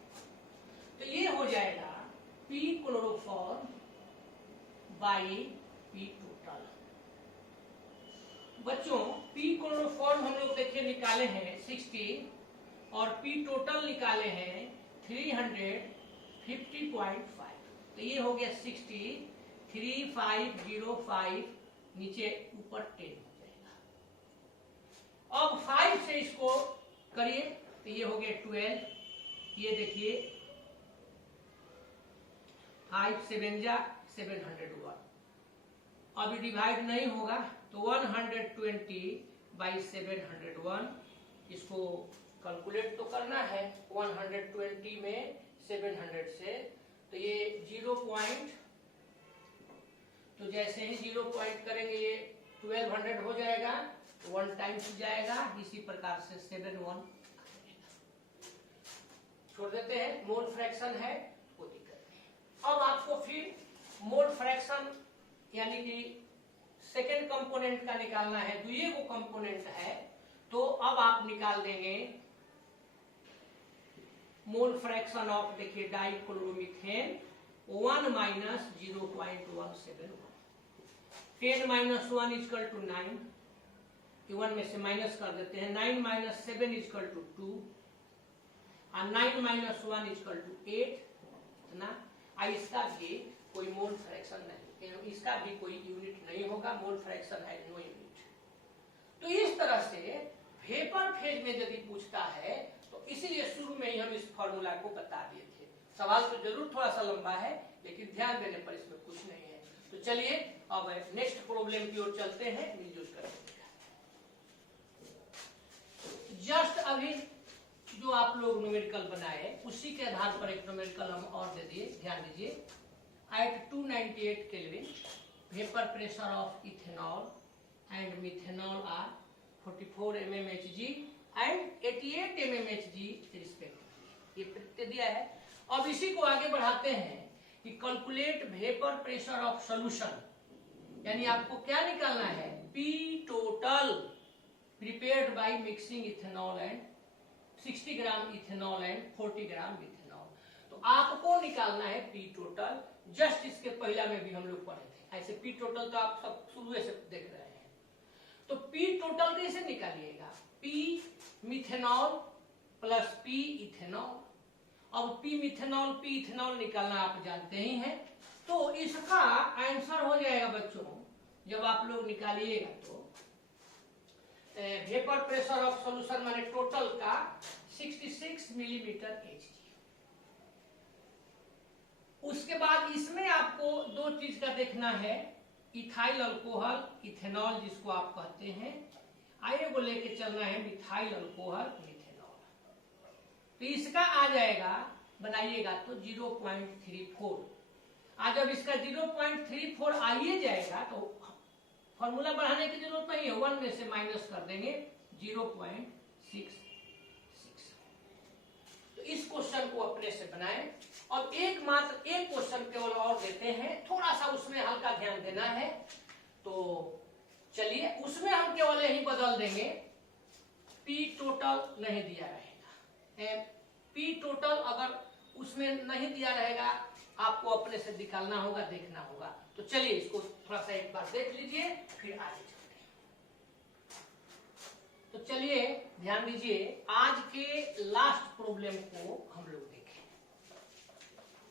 तो ये हो जाएगा P chloroform by P total. बच्चों P क्लोरोफॉर्म हम लोग देखिए निकाले हैं 60 और P टोटल निकाले हैं 350.5। तो ये हो गया 60, 3505 नीचे ऊपर 10 हो जाएगा। अब 5 से इसको करिए तो ये हो गया 12। ये देखिए 5 7 जा 701। अभी डिवाइड नहीं होगा तो 120/701 इसको कैलकुलेट तो करना है। 120 में 700 से तो ये 0 पॉइंट, तो जैसे ही 0 पॉइंट करेंगे ये 1200 हो जाएगा, 1 टाइम्स जाएगा, इसी प्रकार से 71 छोड़ देते हैं। मोल फ्रैक्शन है कोई दिक्कत नहीं। अब आपको फिर मोल फ्रैक्शन यानी कि सेकेंड कंपोनेंट का निकालना है। दुइये को कंपोनेंट है तो अब आप निकाल देंगे मोल फ्रैक्शन ऑफ, देखिए dichloromethane 1 minus 0.171। 10 minus 1 equal to 9, 1 में से माइनस कर देते हैं। 9 माइनस 7 इक्वल टू 2 और 9 माइनस 1 इक्वल टू 8 इतना। इसका भी कोई मोल फ्रैक्शन नहीं, इसका भी कोई यूनिट नहीं होगा, मोल फ्रैक्शन है नो यूनिट। तो इस तरह से वेपर फेज में यदि पूछता है तो इसीलिए शुरू में ही हम इस फॉर्मूला को बता दिए थे। सवाल तो जरूर थोड़ा सा लंबा है लेकिन ध्यान देने पर इसमें कुछ नहीं है। तो चलिए अब नेक्स्ट प्रॉब्लम की ओर चलते हैं, मिलजुल कर। जस्ट अभी जो आप लोग न्यूमेरिकल बनाए उसी के आधार पर एक न्यूमेरिकल हम और दे दिए, ध्यान दीजिए। At 298 kelvin vapour pressure of ethanol and methanol are 44 mmHg and 88 mmHg respectively. ये प्रत्यय दिया है। अब इसी को आगे बढ़ाते हैं कि calculate vapour pressure of solution, यानी आपको क्या निकालना है, P total prepared by mixing ethanol and 60 gram ethanol and 40 gram ethanol. तो आपको निकालना है P टोटल। जस्ट इसके पहला में भी हम लोग पढ़े थे ऐसे। P टोटल तो आप सब शुरू से देख रहे हैं। तो P टोटल कैसे निकालिएगा, P methanol plus P ethanol. अब P मिथेनॉल P इथेनॉल निकालना आप जानते ही हैं। तो इसका आंसर हो जाएगा बच्चों, जब आप लोग निकालिएगा तो वेपर प्रेशर ऑफ सॉल्यूशन माने टोटल का 66 मिलीमीटर Hg। उसके बाद इसमें आपको दो चीज का देखना है, इथाइल अल्कोहल इथेनॉल जिसको आप कहते हैं, आगे को लेके चलना है मिथाइल अल्कोहल मिथेनॉल। तो इसका आ जाएगा, बनाइएगा तो 0.34। आज जब इसका 0.34 आइए जाएगा तो फॉर्मूला बढ़ाने की जरूरत नहीं है, 1 में से माइनस कर देंगे 0.66। तो इस क्वेश्चन को अपने से बनाएं। और एकमात्र एक क्वेश्चन केवल और देते हैं, थोड़ा सा उसमें हल्का ध्यान देना है। तो चलिए उसमें हम केवल यही बदल देंगे, P टोटल नहीं दिया रहेगा। P टोटल अगर उसमें नहीं दिया रहेगा आपको अपने से निकालना होगा, देखना होगा। तो चलिए इसको थोड़ा सा एक बार देख लीजिए फिर आगे चलते हैं। तो चलिए ध्यान दीजिए, आज के लास्ट प्रॉब्लम को हम लोग देखें।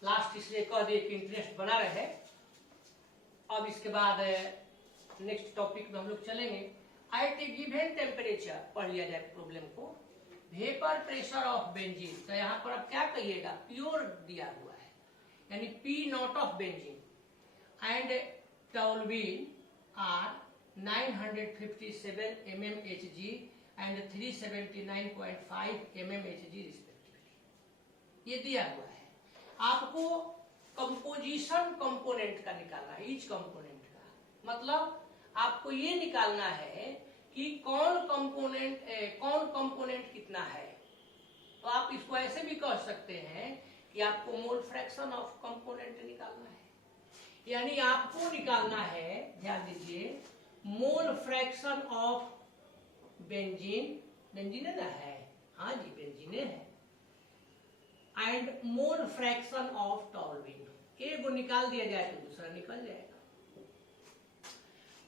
लास्ट इसलिए कह दिए कि इंटरेस्ट बना रहे। अब इसके बाद नेक्स्ट टॉपिक में हम लोग चलेंगे। एट ए गिवन टेम्परेचर पढ़ लिया जाए प्रॉब्लम को। वेपर प्रेशर ऑफ बेंजीन, तो यहाँ पर अब क्या कहिएगा, प्योर दिया हुआ है यानी P not of benzene and toluene are 957 mmHg and 379.5 mmHg respectively. ये दिया हुआ है। आपको कंपोजिशन कंपोनेंट का निकालना है, ईच कंपोनेंट का मतलब आपको ये निकालना है कि कौन कंपोनेंट कितना है। तो आप इसको ऐसे भी कह सकते हैं कि आपको मोल फ्रैक्शन ऑफ कंपोनेंट निकालना है। यानी आपको निकालना है, ध्यान दीजिए, मोल फ्रैक्शन ऑफ बेंजीन, बेंजीन है ना, है, हाँ जी बेंजीन है, and mole fraction of toluene. एक को निकाल दिया जाए तो दूसरा निकल जाएगा।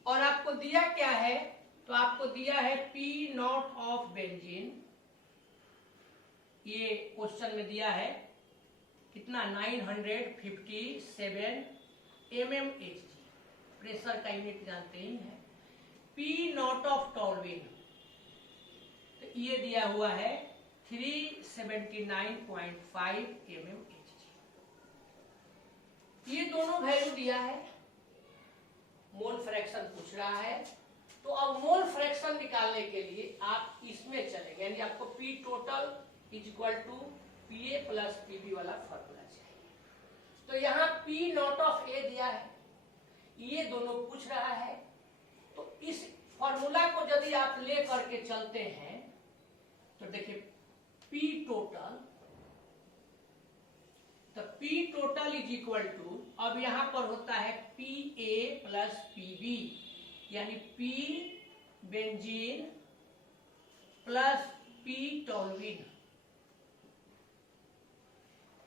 और आपको दिया क्या है, तो आपको दिया है P नॉट ऑफ बेंजीन, ये क्वेश्चन में दिया है कितना, 957 mmHg, प्रेशर का यूनिट जानते ही हैं। P नॉट ऑफ टॉल्यूइन, तो ये दिया हुआ है 379.5 mmHg। ये दोनों वैल्यू दिया है, मोल फ्रैक्शन पूछ रहा है। तो अब मोल फ्रैक्शन निकालने के लिए आप इसमें चलेंगे, यानी आपको P total is equal to PA plus PB वाला फॉर्मूला चाहिए। तो यहाँ P नॉट ऑफ A दिया है, ये दोनों पूछ रहा है। तो इस फॉर्मूला को यदि आप ले करके चलते हैं तो देखिए P टोटल, तो P total is equal to, अब यहां पर होता है PA प्लस PB, यानी P benzene plus P toluene.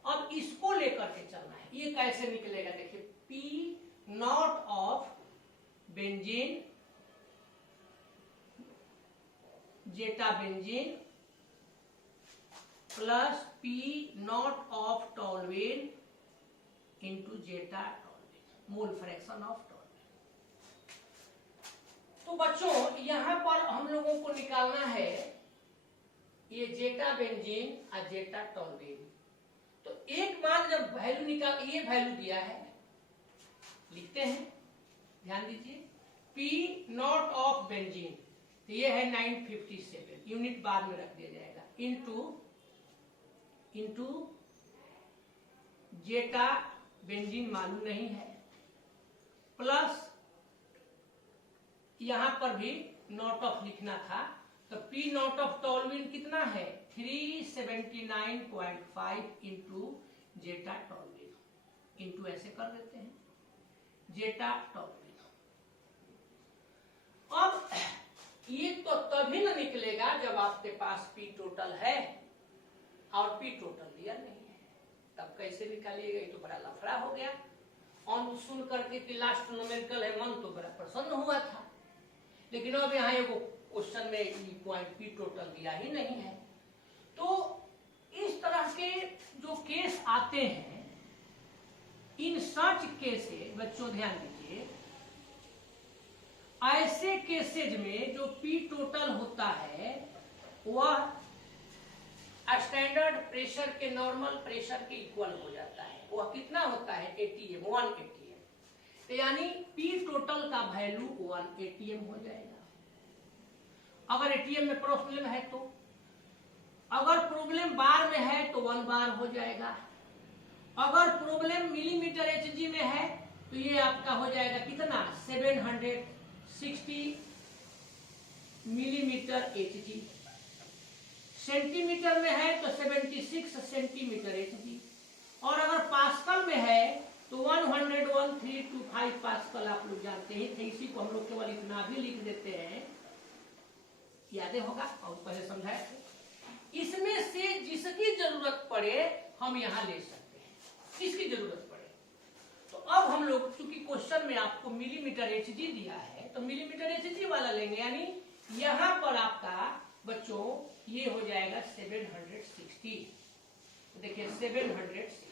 अब इसको लेकर के चलना है, ये कैसे निकलेगा, देखिए P not of benzene, zeta benzene plus P not of toluene into zeta toluene, mole fraction of toluene. तो बच्चों यहां पर हम लोगों को निकालना है ये जेटा बेंजीन और जेटा टॉल्यूइन। तो एक बार जब वैल्यू निकाल, ये वैल्यू दिया है, लिखते हैं, ध्यान दीजिए, P नॉट ऑफ बेंजीन, तो ये है 957, यूनिट बाद में रख दिया जाएगा, इंटू जेटा बेंजीन मालूम नहीं है, प्लस यहां पर भी नॉट ऑफ लिखना था, तो P नॉट ऑफ टॉल्यूइन कितना है, 379.5 इंटू जेटा टॉल्यूइन, इंटू ऐसे कर देते हैं जेटा टॉल्यूइन। अब ये तो तभी ना निकलेगा जब आपके पास P टोटल है और P टोटल दिया नहीं है, तब कैसे निकालिएगा, ये तो बड़ा लफड़ा हो गया। और सुन करके कि लास्ट न्यूमेरिकल है, मन तो बड़ा प्रसन्न हुआ था, लेकिन अब यहाँ एगो क्वेश्चन में पॉइंट P टोटल दिया ही नहीं है। तो इस तरह के जो केस आते हैं, इन सच केसेज, बच्चों ध्यान दीजिए, ऐसे केसेज में जो P टोटल होता है वह स्टैंडर्ड प्रेशर के नॉर्मल प्रेशर के इक्वल हो जाता है। वह कितना होता है, ATM, 1 ATM। तो यानी P टोटल का वैल्यू 1 ATM हो जाएगा। अगर ATM में प्रॉब्लम है तो, अगर प्रॉब्लम बार में है तो 1 बार हो जाएगा। अगर प्रॉब्लम मिलीमीटर HG में है तो ये आपका हो जाएगा कितना, 760 मिलीमीटर HG। सेंटीमीटर में है तो 76 सेंटीमीटर HG। और अगर पास्कल में है तो 101.325 पास्कल आप लोग जानते हैं, तो इसी को हम लोग केवल इतना भी लिख देते हैं, यादें होगा, और पहले समझाए थे। इसमें से जिसकी जरूरत पड़े हम यहाँ ले सकते हैं, किसकी जरूरत पड़े। तो अब हम लोग, चूंकि क्वेश्चन में आपको मिलीमीटर HG दिया है, तो मिलीमीटर HG वाला लेंगे, यानी यहाँ पर आपका बच्चों ये हो जाएगा 760। तो देखिए 760।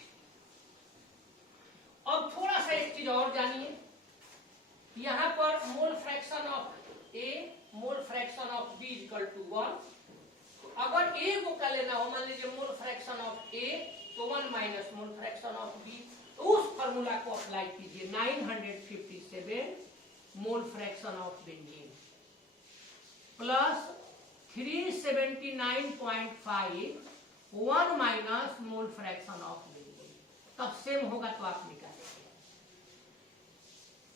अब थोड़ा सा एक चीज और जानिए, यहाँ पर mole fraction of A, mole fraction of B equal to 1। तो अगर A को क्या लेना हो, मान लीजिए मोल फ्रैक्शन ऑफ A तो 1 minus mole fraction of B, तो उस फॉर्मूला को अप्लाई कीजिए, 957 मोल fraction of benzene plus 379.5 1 minus mole fraction of benzene, तब सेम होगा तो आप निकालेंगे।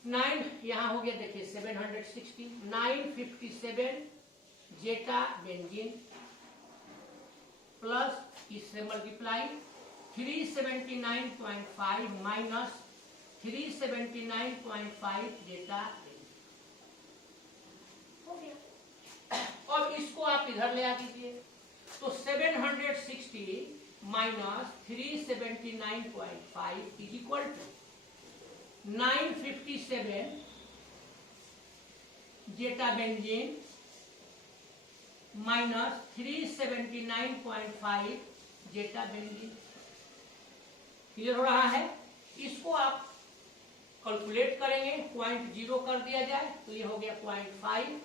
9 यहां हो गया, देखिए 760, 957 जेटा बेंजीन प्लस इससे मल्टीप्लाई 379.5 माइनस 379.5 डेटा हो गया। अब इसको आप इधर ले आ दीजिए, तो 760 minus 379.5 is equal to 957 zeta benzene minus 379.5 zeta benzene. Clear हो रहा है? इसको आप कैलकुलेट करेंगे, 0.0 कर दिया जाए तो ये हो गया 0.5,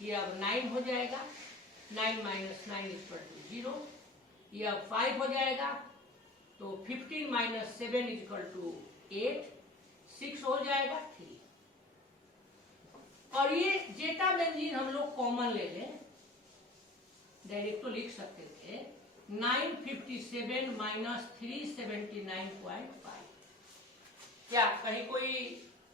ये अब 9 हो जाएगा, 9 माइनस 9 इक्वल टू 0, ये अब 5 हो जाएगा, तो 15 माइनस 7 इक्वल टू 8, 6 हो जाएगा 3। और ये जेटा बेंजीन हम लोग कॉमन ले लें, डायरेक्ट तो लिख सकते थे 957 माइनस 379.5। क्या कहीं कोई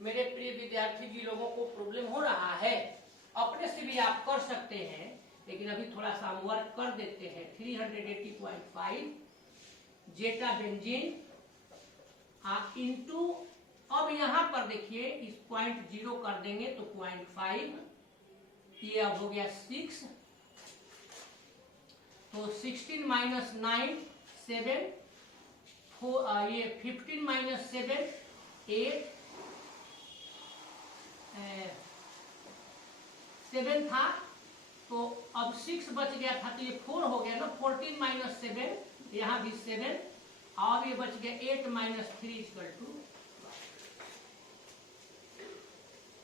मेरे प्रिय विद्यार्थी जी लोगों को प्रॉब्लम हो रहा है? अपने से भी आप कर सकते हैं, लेकिन अभी थोड़ा सा हम वर्क कर देते हैं। 380.5 जेटा बेंजीन इंटू, अब यहां पर देखिए इस 0.0 कर देंगे तो 0.5, ये अब हो गया 6, तो 16 माइनस 9 7, ये 15 माइनस 7 8, 7 था, तो अब 6 बच गया था, तो ये 4 हो गया ना। 14 माइनस 7, यहाँ भी 7, और ये बच गया 8 माइनस 3 इक्वल टू।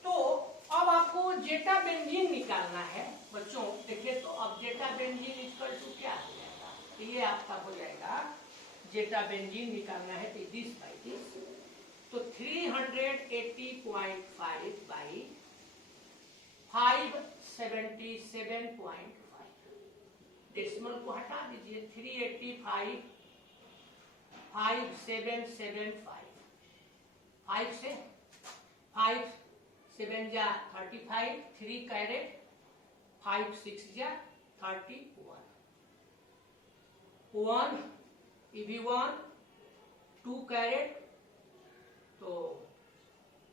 तो अब आपको जेटा बेंजीन निकालना है बच्चों। देखिए, तो अब जेटा बेंजीन इक्वल टू क्या हो जाएगा? तो ये आपका हो जाएगा, जेटा बेंजीन निकालना है तो दिस बाई दिस, तो 380.5 बाई 577.5, डेसिमल को हटा दीजिए, 385.5775, 5 से 5 7 जा 35, 3 कैरेट, 5 6 जा 31, 1 EV1 2 कैरेट, तो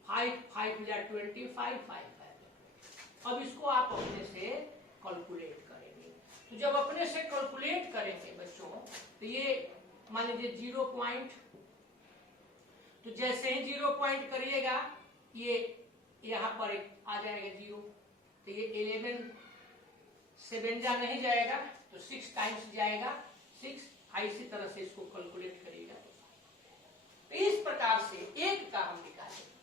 5 5 जा 25, 5 5। अब इसको आप अपने से कैलकुलेट करेंगे। तो जब अपने से कैलकुलेट करेंगे बच्चों, तो ये मान लीजिए 0 पॉइंट, तो जैसे ही 0 पॉइंट करिएगा ये यहाँ पर आ जाएगा 0, तो ये 11 7 जा नहीं जाएगा, तो 6 टाइम्स जाएगा 6। इसी तरह से इसको कैलकुलेट करिएगा। तो इस प्रकार से एक का हम निकालेंगे।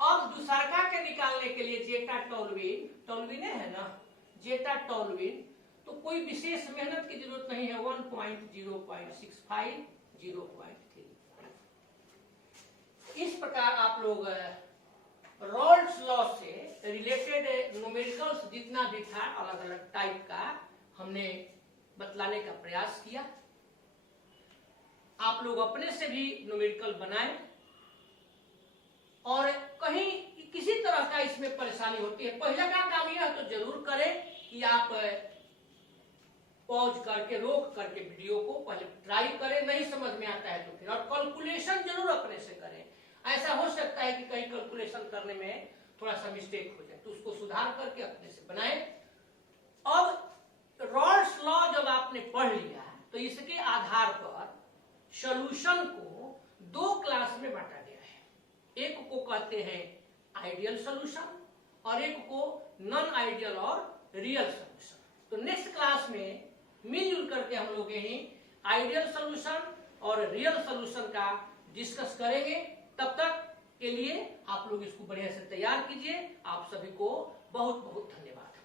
अब दूसरा के निकालने के लिए जेटा टोल्विन है ना, जेटा टोल्विन, तो कोई विशेष मेहनत की जरूरत नहीं है। 1.0.65 0.3। इस प्रकार आप लोग रॉल्स लॉ से रिलेटेड न्यूमेरिकल्स जितना भी था अलग अलग टाइप का हमने बतलाने का प्रयास किया। आप लोग अपने से भी न्यूमेरिकल बनाएं, और कहीं किसी तरह का इसमें परेशानी होती है, पहला का काम यह तो जरूर करें कि आप पॉज करके रोक करके वीडियो को पहले ट्राई करें, नहीं समझ में आता है तो फिर, और कैलकुलेशन जरूर अपने से करें। ऐसा हो सकता है कि कहीं कैलकुलेशन करने में थोड़ा सा मिस्टेक हो जाए, तो उसको सुधार करके अपने से बनाएं। अब रॉल्स लॉ जब आपने पढ़ लिया है, तो इसके आधार पर सॉल्यूशन को 2 क्लास में बांटा गया है। एक को कहते हैं आइडियल सॉल्यूशन, और एक को नॉन आइडियल और रियल सॉल्यूशन। तो नेक्स्ट क्लास में मिलजुल करके हम लोग यही आइडियल सॉल्यूशन और रियल सॉल्यूशन का डिस्कस करेंगे। तब तक के लिए आप लोग इसको बढ़िया से तैयार कीजिए। आप सभी को बहुत बहुत धन्यवाद।